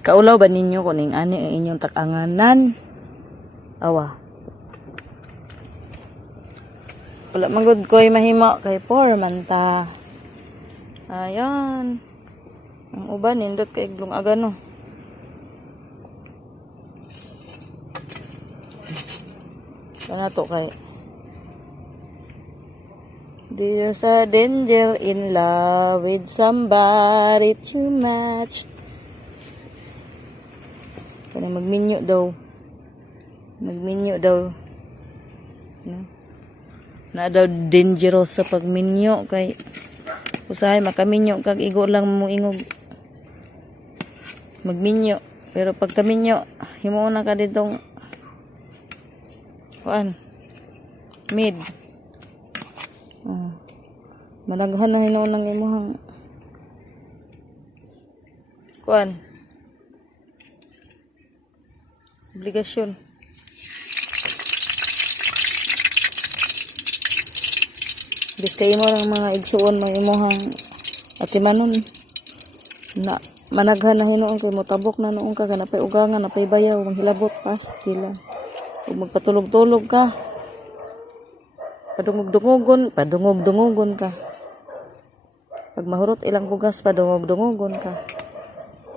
Kaulaw ba ninyo kuning ani ang inyong takanganan? Awa. Wala magud ko'y mahimo kay poor man ta. Ayan. Ang uban nindot kay iglong agano. Kana to kay there's a danger in love with somebody too much. Kana magminyo daw. Magminyo daw. No? Na daw dangerous sa pagminyo kay usahay makaminyo kag igo lang mo ingog magminyo pero pag kaminyo himo na ka ditong kuan mid malaghan na hinuon ng imuhang kuan obligasyon. Biskay mo ng mga igsuon may imuhang atimanon na managhan na hinuon kay motabok na noong ka napay ugangan napay bayaw manghilabot pas kila ug magpatulog-tulog ka padungog-dungogon ka pag mahurot ilang bugas padungog-dungogon ka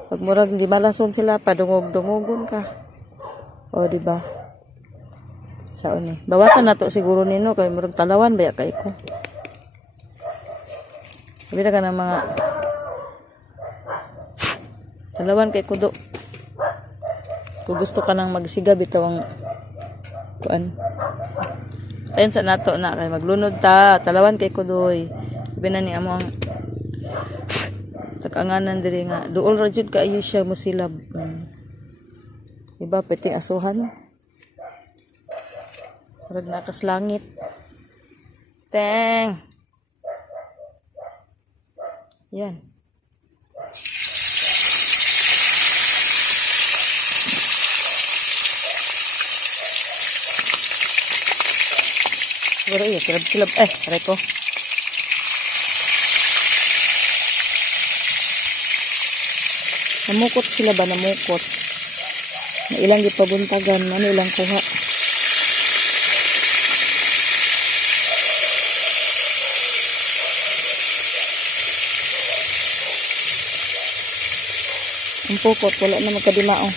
pag murag di malason sila padungog-dungogon ka o di ba saon ni bawasan nato siguro nino kay murag talawan baya kay ko. Sabi ka ng mga talawan kay kudo. Kung gusto ka nang magsiga bitaw ang kuan. Tayon sa nato na kay maglunod ta, talawan kay kudoy. Sabi na ni amo ang takanganan diri nga duol ra jud kaayo siya mosilab. Diba pwede asuhan. Parang nakas langit. Teng. Yan. Siguro iya, kilab-kilab. Aray ko. Namukot sila ba? Namukot. Na ilang ipabuntagan, ano ilang kuha. Ang pukot, wala na magkadimao.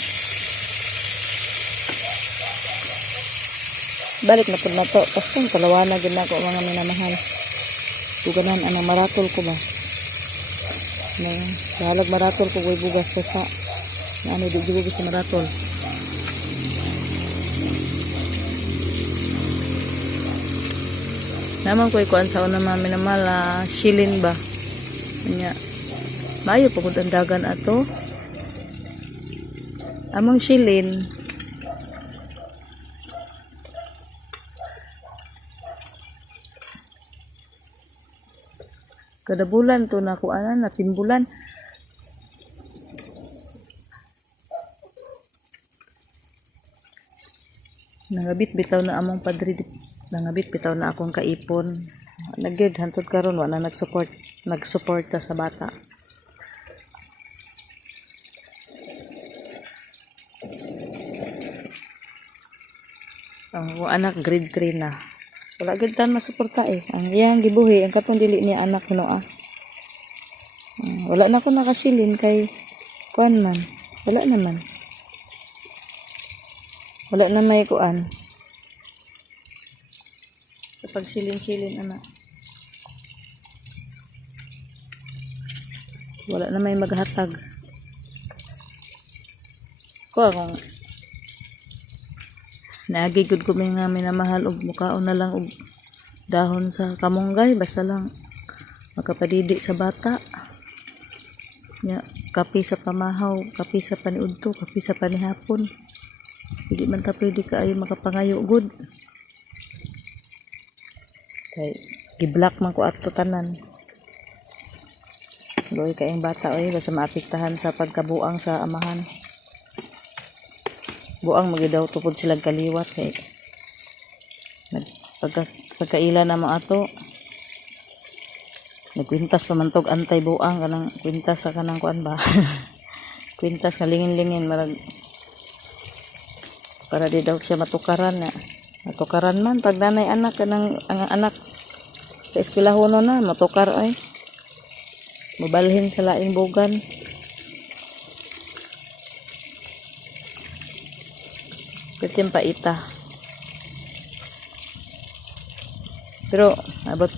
Balik na po na to. Tapos kung kalawana din ako mga minamahal. Tuganan, anong maratol ko ba? Bahalag maratol ko ko'y bugas. Basta, na ano, di bugas sa maratol. Naman ko'y kuan sa una mga minamahal, shilin ba? Kanya, mayo pagod ang dagan ato. Among shilin kada bulan to na kuanan na timbulan nangabit bitaw na among padri nangabit bitaw na akong kaipon nagid hantod karon wala nagsupport sa bata. Ang anak grade 3 na. Wala gid tan masuporta Ang iyang gibuhi ang katong dili niya anak kuno wala na ko nakasilin kay kuan man. Wala naman. Wala na may kuan. Sa pagsilin-silin anak. Wala na may maghatag. Ko akong naagigod ko may nga minamahal og mukaon na lang og dahon sa kamunggay basta lang makapadidi sa bata nya kape sa pamahaw kape sa paniudto kape sa panihapon hindi man ta pwede kaayo makapangayo good kay giblock man ko ato tanan loy kayong bata basta maapektahan sa pagkabuang sa amahan. Buang magidaw tupod silang kaliwat kay pagkaila na mo ato nagkwintas pamantog antay buang kanang kwintas sa kanang kuan ba kwintas nga lingin-lingin marag para di daw siya matukaran na. Matukaran man pag nanay anak kanang ang anak sa eskwelahono na matukar ay mabalhin sa laing bugan. Pitim paita. Pero abot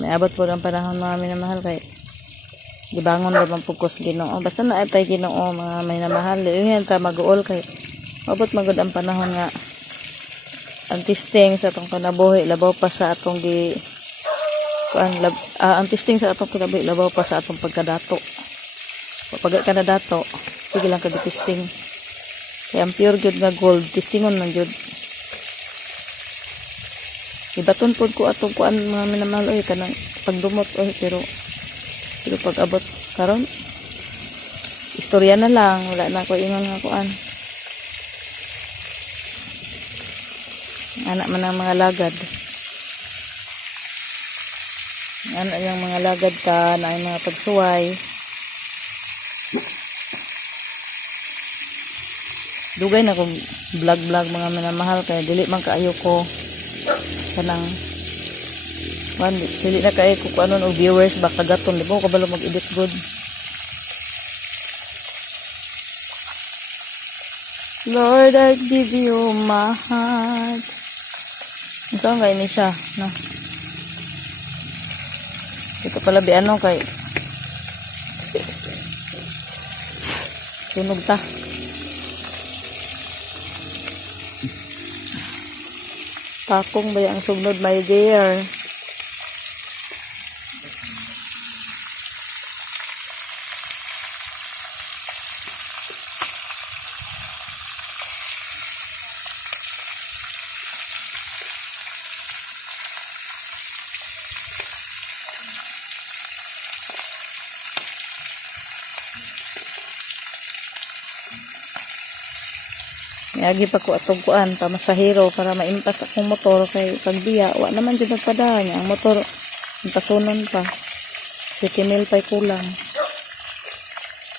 may abot po ang panahon mga minamahal kay gibangon ra man pugkos Ginoo. Basta na ay Ginoo mga minamahal. Yun ta mag-uol kay abot magud ang panahon nga ang testing sa atong kanabuhi labaw pa sa atong ang testing sa atong kinabuhi labaw pa sa atong pagkadato. Kapag ka na dato, sige lang kag-testing. Kaya ang pure good nga gold, testingon man jud. Ibaton pod ko atong kuan mga minamahal oy kanang pagdumot oy pero pag abot karon istorya na lang, wala na ko ingon nga kuan. Anak man ang mga lagad. Anak yung mga lagad ka na ay mga pagsuway. Dugay na kong vlog mga minamahal kaya dili man kaayo ko kanang dili na kaayo ko kuanon og viewers baka gaton di mo kabalo mag-edit good. Lord, I give you my heart. So nga ini siya no. Ito pala biano kay tunog ta. Takong ba ang sugnod my dear? Yagi pa ko atong kuan pamasahero para maimpas akong motor kay pagbiya wa naman jud nagpadaan ang motor impasunon pa 7,000 pay kulang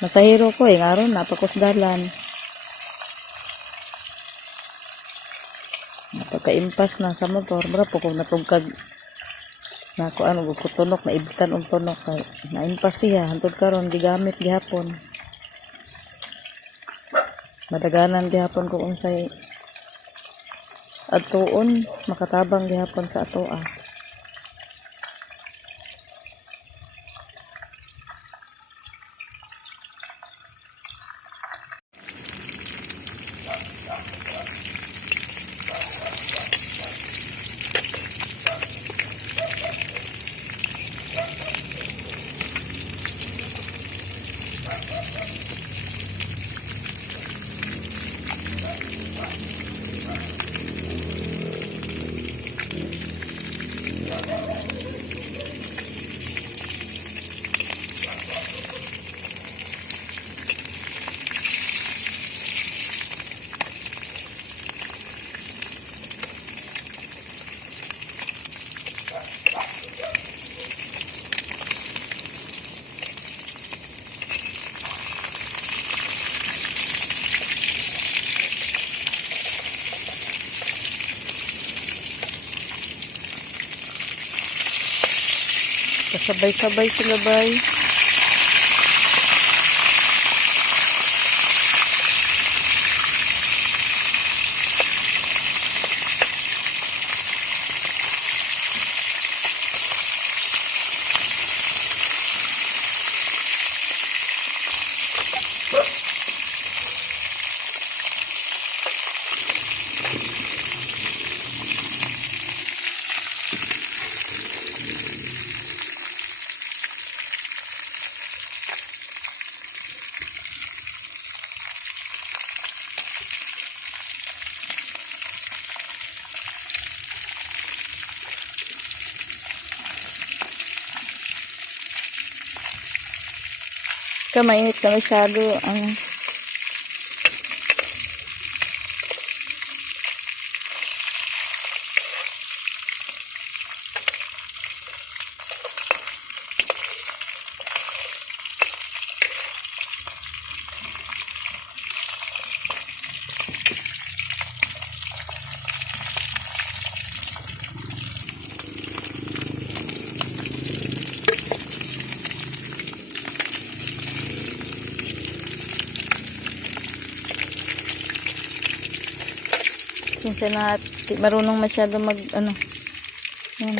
masahero ko ngaron napakusdalan napaka-impas na sa motor bra po kung natugkag na kuan og kutunok na ibitan og tunok kay naimpas siya hantod karon gigamit gihapon. Madaganan gihapon ko unsay atuon makatabang gihapon sa atoa. Sabay-sabay sila bay. Mainit ka masyado ang Pasensya na at di marunong masyado mag ano. Yan.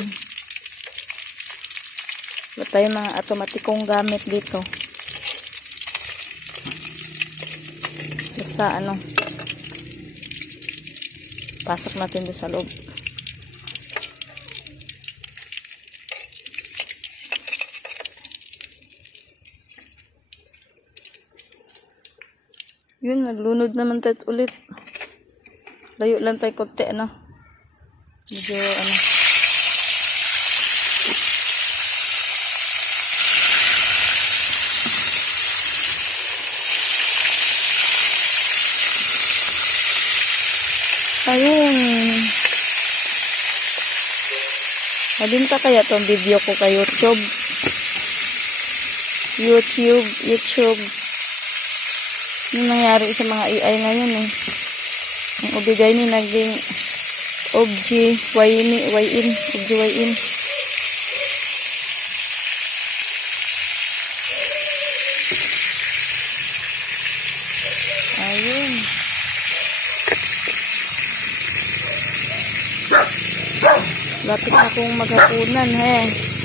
Wala tayong mga automatikong gamit dito. Basta ano. Pasok natin doon sa loob. Yun, naglunod naman tayo ulit. Layo lang tayo konti, ano. Medyo, ano. Ayun. Mabinta kaya tong video ko kay YouTube. YouTube. Yung nangyari sa mga AI ngayon eh. Ang ubigay ni naging OBGYN. Ayun. Lapit na akong maghapunan, he.